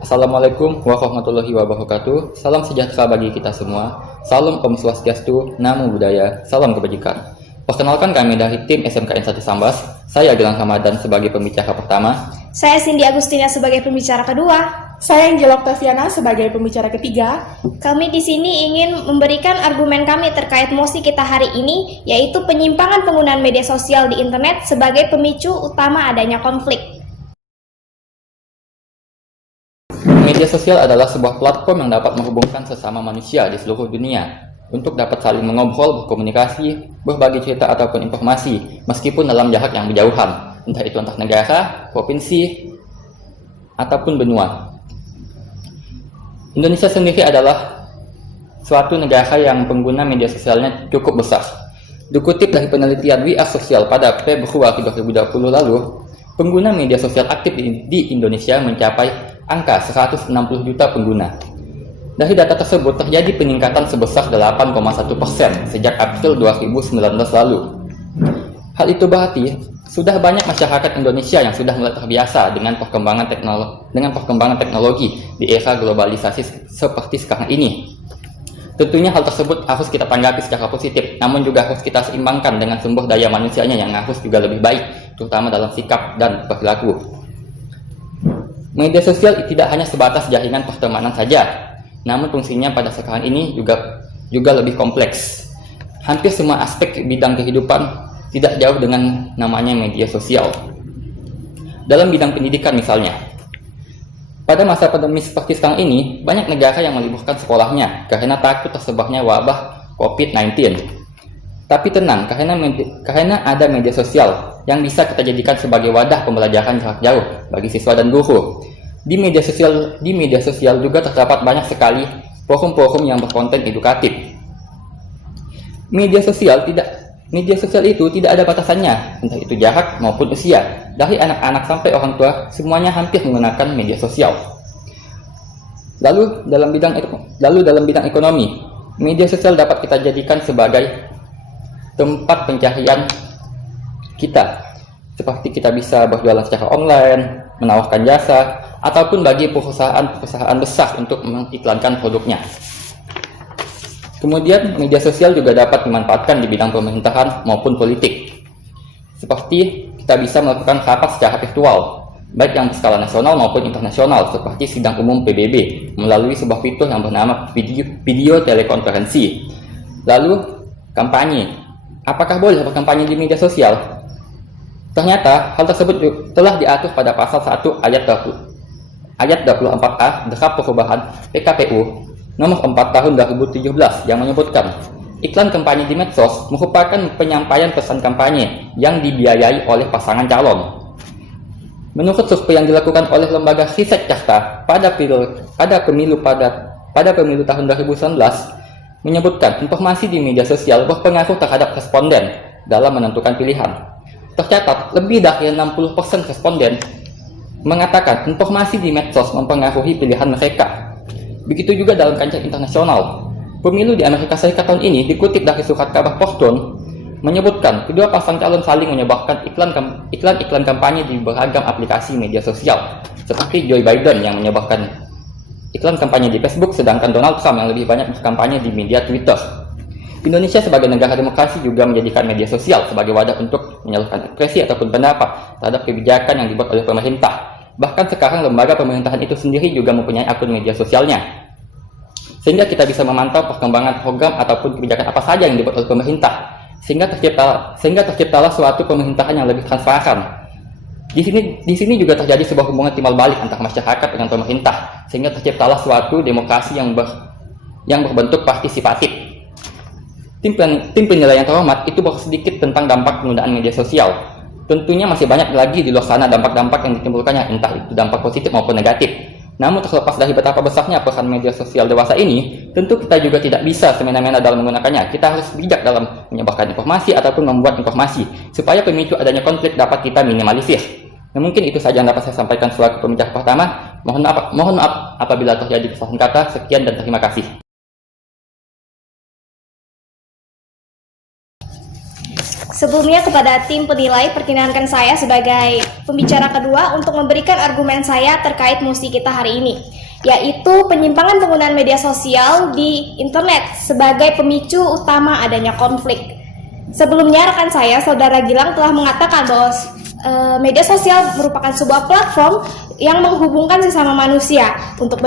Assalamualaikum warahmatullahi wabarakatuh. Salam sejahtera bagi kita semua. Salam Om Swastiastu, Namo Buddhaya, salam kebajikan. Perkenalkan kami dari tim SMKN 1 Sambas. Saya Gilang Ramadan sebagai pembicara pertama. Saya Cindy Agustina sebagai pembicara kedua. Saya Angela Octaviana sebagai pembicara ketiga. Kami di sini ingin memberikan argumen kami terkait mosi kita hari ini, yaitu penyimpangan penggunaan media sosial di internet sebagai pemicu utama adanya konflik. Media sosial adalah sebuah platform yang dapat menghubungkan sesama manusia di seluruh dunia untuk dapat saling mengobrol, berkomunikasi, berbagi cerita ataupun informasi meskipun dalam jarak yang berjauhan, entah itu antar negara, provinsi, ataupun benua. Indonesia sendiri adalah suatu negara yang pengguna media sosialnya cukup besar. Dikutip dari penelitian We Are Social pada Februari 2020 lalu, pengguna media sosial aktif di Indonesia mencapai angka 160 juta pengguna. Dari data tersebut terjadi peningkatan sebesar 8,1% sejak April 2019 lalu. Hal itu berarti sudah banyak masyarakat Indonesia yang sudah mulai terbiasa dengan perkembangan teknologi di era globalisasi seperti sekarang ini. Tentunya hal tersebut harus kita tanggapi secara positif, namun juga harus kita seimbangkan dengan sumber daya manusianya yang harus juga lebih baik, terutama dalam sikap dan perilaku. Media sosial tidak hanya sebatas jaringan pertemanan saja, namun fungsinya pada sekarang ini juga lebih kompleks. Hampir semua aspek bidang kehidupan tidak jauh dengan namanya media sosial. Dalam bidang pendidikan misalnya, pada masa pandemi seperti sekarang ini, banyak negara yang meliburkan sekolahnya karena takut tersebarnya wabah COVID-19. Tapi tenang, karena ada media sosial yang bisa kita jadikan sebagai wadah pembelajaran jarak jauh bagi siswa dan guru. Di media sosial juga terdapat banyak sekali forum-forum yang berkonten edukatif. Media sosial itu tidak ada batasannya, entah itu jarak maupun usia. Dari anak-anak sampai orang tua, semuanya hampir menggunakan media sosial. Lalu dalam bidang ekonomi, media sosial dapat kita jadikan sebagai tempat pencaharian kita. Seperti kita bisa berjualan secara online, menawarkan jasa, ataupun bagi perusahaan besar untuk mengiklankan produknya. Kemudian, media sosial juga dapat dimanfaatkan di bidang pemerintahan maupun politik. Seperti kita bisa melakukan rapat secara virtual, baik yang berskala nasional maupun internasional, seperti sidang umum PBB, melalui sebuah fitur yang bernama video telekonferensi. Lalu, kampanye. Apakah boleh berkampanye di media sosial? Ternyata, hal tersebut telah diatur pada pasal 1 ayat 24A Draft Perubahan PKPU nomor 4 tahun 2017 yang menyebutkan iklan kampanye di medsos merupakan penyampaian pesan kampanye yang dibiayai oleh pasangan calon. Menurut survei yang dilakukan oleh lembaga riset Carta pada pemilu tahun 2019 menyebutkan informasi di media sosial berpengaruh terhadap responden dalam menentukan pilihan. Tercatat lebih dari 60% responden mengatakan informasi di medsos mempengaruhi pilihan mereka. Begitu juga dalam kancah internasional. Pemilu di Amerika Serikat tahun ini dikutip dari surat kabar Fortune menyebutkan kedua pasang calon saling menyebarkan iklan kampanye di beragam aplikasi media sosial, seperti Joe Biden yang menyebarkan iklan kampanye di Facebook, sedangkan Donald Trump yang lebih banyak berkampanye di media Twitter. Indonesia sebagai negara demokrasi juga menjadikan media sosial sebagai wadah untuk menyalurkan ekspresi ataupun pendapat terhadap kebijakan yang dibuat oleh pemerintah. Bahkan sekarang lembaga pemerintahan itu sendiri juga mempunyai akun media sosialnya, sehingga kita bisa memantau perkembangan program ataupun kebijakan apa saja yang dibuat oleh pemerintah, sehingga terciptalah suatu pemerintahan yang lebih transparan. Di sini juga terjadi sebuah hubungan timbal balik antara masyarakat dengan pemerintah, sehingga terciptalah suatu demokrasi yang berbentuk partisipatif. Tim penilaian terhormat itu baru sedikit tentang dampak penggunaan media sosial. Tentunya masih banyak lagi di luar sana dampak-dampak yang ditimbulkannya, entah itu dampak positif maupun negatif. Namun terlepas dari betapa besarnya peran media sosial dewasa ini, tentu kita juga tidak bisa semena-mena dalam menggunakannya. Kita harus bijak dalam menyebarkan informasi ataupun membuat informasi, supaya pemicu adanya konflik dapat kita minimalisir. Nah, mungkin itu saja yang dapat saya sampaikan selaku pembicara pertama. Mohon maaf apabila terjadi kesalahan kata. Sekian dan terima kasih. Sebelumnya kepada tim penilai, perkenankan saya sebagai pembicara kedua untuk memberikan argumen saya terkait mosi kita hari ini, yaitu penyimpangan penggunaan media sosial di internet sebagai pemicu utama adanya konflik. Sebelumnya rekan saya, Saudara Gilang, telah mengatakan bahwa media sosial merupakan sebuah platform yang menghubungkan sesama manusia untuk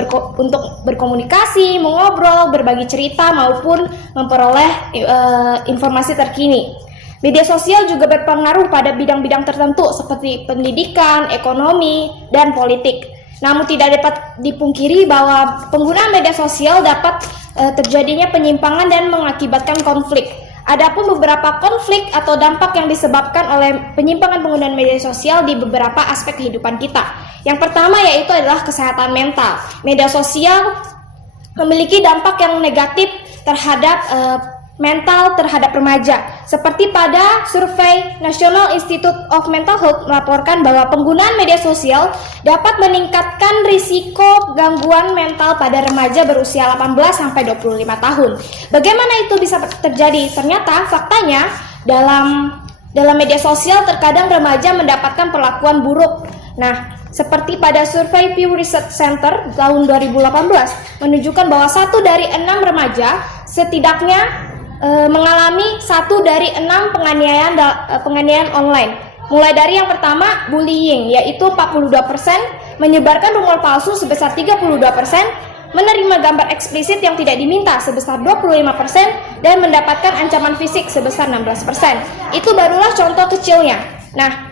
berkomunikasi, mengobrol, berbagi cerita maupun memperoleh informasi terkini. Media sosial juga berpengaruh pada bidang-bidang tertentu seperti pendidikan, ekonomi, dan politik. Namun tidak dapat dipungkiri bahwa penggunaan media sosial dapat terjadinya penyimpangan dan mengakibatkan konflik. Adapun beberapa konflik atau dampak yang disebabkan oleh penyimpangan penggunaan media sosial di beberapa aspek kehidupan kita. Yang pertama yaitu adalah kesehatan mental. Media sosial memiliki dampak yang negatif terhadap mental terhadap remaja. Seperti pada survei National Institute of Mental Health melaporkan bahwa penggunaan media sosial dapat meningkatkan risiko gangguan mental pada remaja berusia 18 sampai 25 tahun. Bagaimana itu bisa terjadi? Ternyata faktanya dalam media sosial terkadang remaja mendapatkan perlakuan buruk. Nah, seperti pada survei Pew Research Center tahun 2018 menunjukkan bahwa 1 dari 6 remaja setidaknya mengalami 1 dari 6 penganiayaan online. Mulai dari yang pertama, bullying, yaitu 42%, menyebarkan rumor palsu sebesar 32%, menerima gambar eksplisit yang tidak diminta sebesar 25%, dan mendapatkan ancaman fisik sebesar 16%. Itu barulah contoh kecilnya. Nah,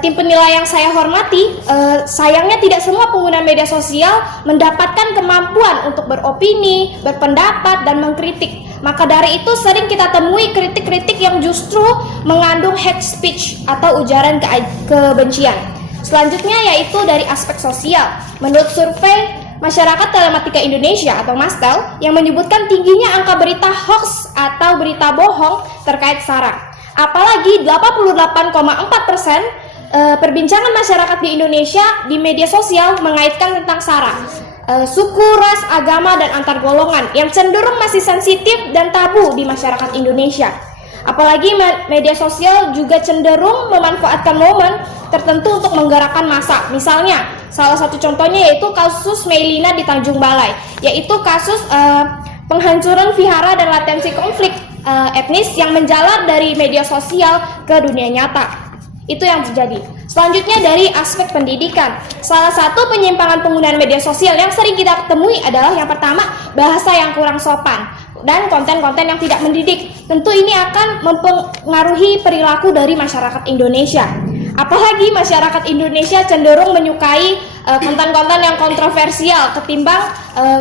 tim penilai yang saya hormati, sayangnya tidak semua pengguna media sosial mendapatkan kemampuan untuk beropini, berpendapat, dan mengkritik. Maka dari itu sering kita temui kritik-kritik yang justru mengandung hate speech atau ujaran kebencian. Selanjutnya yaitu dari aspek sosial. Menurut survei Masyarakat Telematika Indonesia atau MASTEL yang menyebutkan tingginya angka berita hoax atau berita bohong terkait SARA. Apalagi 88,4% perbincangan masyarakat di Indonesia di media sosial mengaitkan tentang SARA. Suku, ras, agama, dan antar golongan yang cenderung masih sensitif dan tabu di masyarakat Indonesia. Apalagi media sosial juga cenderung memanfaatkan momen tertentu untuk menggerakkan massa. Misalnya, salah satu contohnya yaitu kasus Meilina di Tanjung Balai, yaitu kasus penghancuran vihara dan latensi konflik etnis yang menjalar dari media sosial ke dunia nyata. Itu yang terjadi. Selanjutnya dari aspek pendidikan. Salah satu penyimpangan penggunaan media sosial yang sering kita temui adalah yang pertama, bahasa yang kurang sopan dan konten-konten yang tidak mendidik. Tentu ini akan mempengaruhi perilaku dari masyarakat Indonesia. Apalagi masyarakat Indonesia cenderung menyukai konten-konten yang kontroversial ketimbang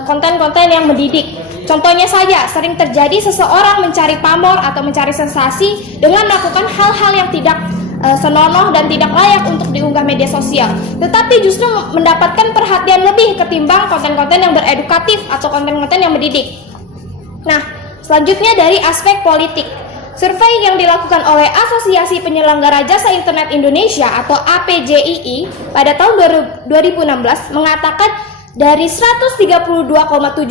konten-konten yang mendidik. Contohnya saja, sering terjadi seseorang mencari pamor atau mencari sensasi dengan melakukan hal-hal yang tidak senonoh dan tidak layak untuk diunggah media sosial, tetapi justru mendapatkan perhatian lebih ketimbang konten-konten yang beredukatif atau konten-konten yang mendidik. Nah, selanjutnya dari aspek politik. Survei yang dilakukan oleh Asosiasi Penyelenggara Jasa Internet Indonesia atau APJII pada tahun 2016 mengatakan dari 132,7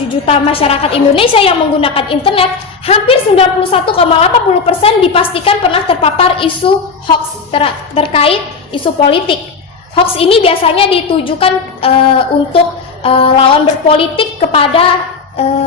juta masyarakat Indonesia yang menggunakan internet, hampir 91,80% dipastikan pernah terpapar isu hoax terkait isu politik. Hoax ini biasanya ditujukan untuk lawan berpolitik kepada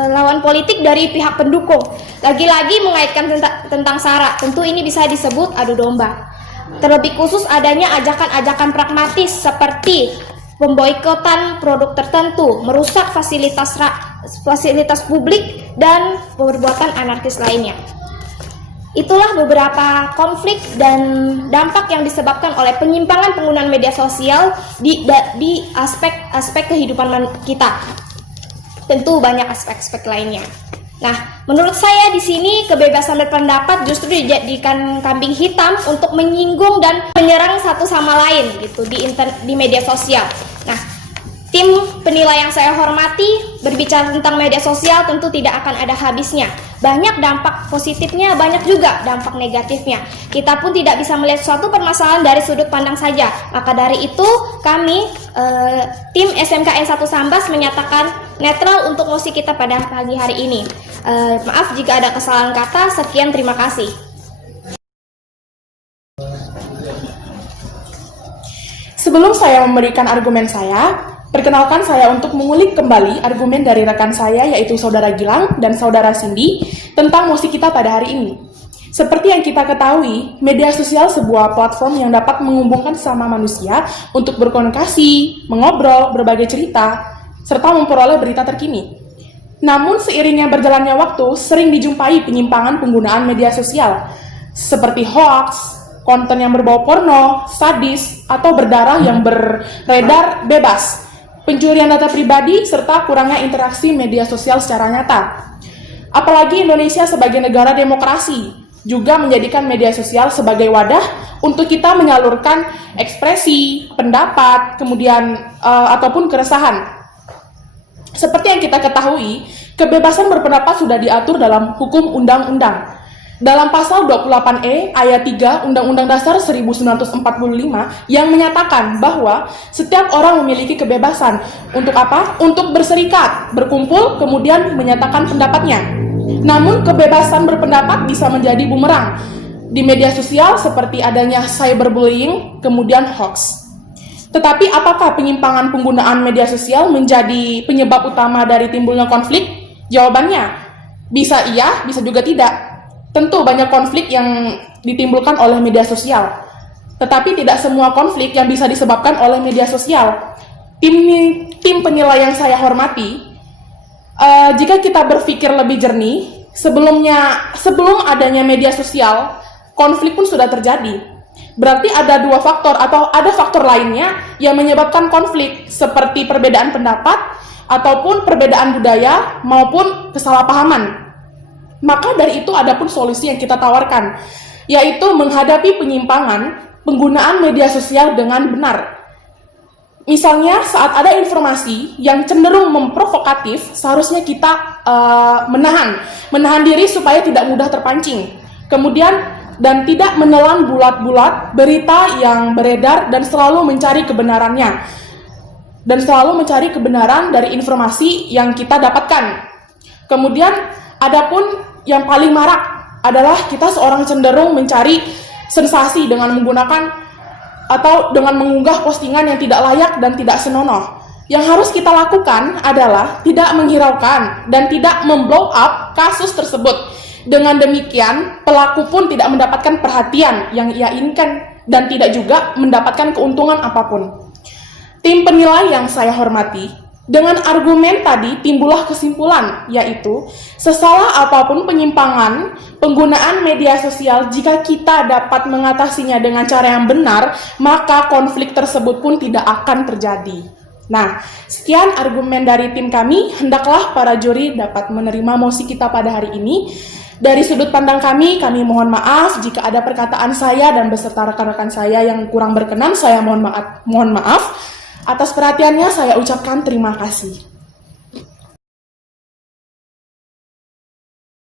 lawan politik dari pihak pendukung. Lagi-lagi mengaitkan tentang SARA, tentu ini bisa disebut adu domba. Terlebih khusus adanya ajakan-ajakan pragmatis seperti pemboikotan produk tertentu, merusak fasilitas publik, dan perbuatan anarkis lainnya. Itulah beberapa konflik dan dampak yang disebabkan oleh penyimpangan penggunaan media sosial di aspek kehidupan kita. Tentu banyak aspek-aspek lainnya. Nah, menurut saya di sini kebebasan berpendapat justru dijadikan kambing hitam untuk menyinggung dan menyerang satu sama lain gitu di media sosial. Nah, tim penilai yang saya hormati berbicara tentang media sosial tentu tidak akan ada habisnya. Banyak dampak positifnya, banyak juga dampak negatifnya. Kita pun tidak bisa melihat suatu permasalahan dari sudut pandang saja. Maka dari itu kami tim SMKN 1 Sambas menyatakan netral untuk mosi kita pada pagi hari ini. Maaf jika ada kesalahan kata. Sekian, terima kasih. Sebelum saya memberikan argumen saya, perkenalkan saya untuk mengulik kembali argumen dari rekan saya, yaitu Saudara Gilang dan Saudara Cindy, tentang mosi kita pada hari ini. Seperti yang kita ketahui, media sosial sebuah platform yang dapat menghubungkan sesama manusia untuk berkomunikasi, mengobrol, berbagi cerita, serta memperoleh berita terkini. Namun, seiringnya berjalannya waktu, sering dijumpai penyimpangan penggunaan media sosial, seperti hoax, konten yang berbau porno, sadis, atau berdarah yang beredar bebas, pencurian data pribadi, serta kurangnya interaksi media sosial secara nyata. Apalagi Indonesia sebagai negara demokrasi, juga menjadikan media sosial sebagai wadah untuk kita menyalurkan ekspresi, pendapat, kemudian ataupun keresahan. Seperti yang kita ketahui, kebebasan berpendapat sudah diatur dalam hukum undang-undang. Dalam pasal 28E ayat 3 Undang-Undang Dasar 1945 yang menyatakan bahwa setiap orang memiliki kebebasan untuk apa? Untuk berserikat, berkumpul, kemudian menyatakan pendapatnya. Namun kebebasan berpendapat bisa menjadi bumerang di media sosial seperti adanya cyberbullying, kemudian hoax. Tetapi apakah penyimpangan penggunaan media sosial menjadi penyebab utama dari timbulnya konflik? Jawabannya, bisa iya, bisa juga tidak. Tentu banyak konflik yang ditimbulkan oleh media sosial, tetapi tidak semua konflik yang bisa disebabkan oleh media sosial. Tim penilai yang saya hormati, jika kita berpikir lebih jernih, sebelum adanya media sosial, konflik pun sudah terjadi. Berarti ada dua faktor atau ada faktor lainnya yang menyebabkan konflik, seperti perbedaan pendapat, ataupun perbedaan budaya, maupun kesalahpahaman. Maka dari itu ada pun solusi yang kita tawarkan, yaitu menghadapi penyimpangan penggunaan media sosial dengan benar. Misalnya saat ada informasi yang cenderung memprovokatif, seharusnya kita menahan diri supaya tidak mudah terpancing. Kemudian dan tidak menelan bulat-bulat berita yang beredar dan selalu mencari kebenarannya. Dan selalu mencari kebenaran dari informasi yang kita dapatkan. Kemudian adapun yang paling marak adalah kita seorang cenderung mencari sensasi dengan menggunakan atau dengan mengunggah postingan yang tidak layak dan tidak senonoh. Yang harus kita lakukan adalah tidak menghiraukan dan tidak memblow up kasus tersebut. Dengan demikian, pelaku pun tidak mendapatkan perhatian yang ia inginkan dan tidak juga mendapatkan keuntungan apapun. Tim penilai yang saya hormati, dengan argumen tadi timbullah kesimpulan, yaitu sesalah apapun penyimpangan penggunaan media sosial, jika kita dapat mengatasinya dengan cara yang benar, maka konflik tersebut pun tidak akan terjadi. Nah, sekian argumen dari tim kami. Hendaklah para juri dapat menerima mosi kita pada hari ini. Dari sudut pandang kami mohon maaf jika ada perkataan saya dan beserta rekan-rekan saya yang kurang berkenan. Saya mohon maaf. Atas perhatiannya saya ucapkan terima kasih.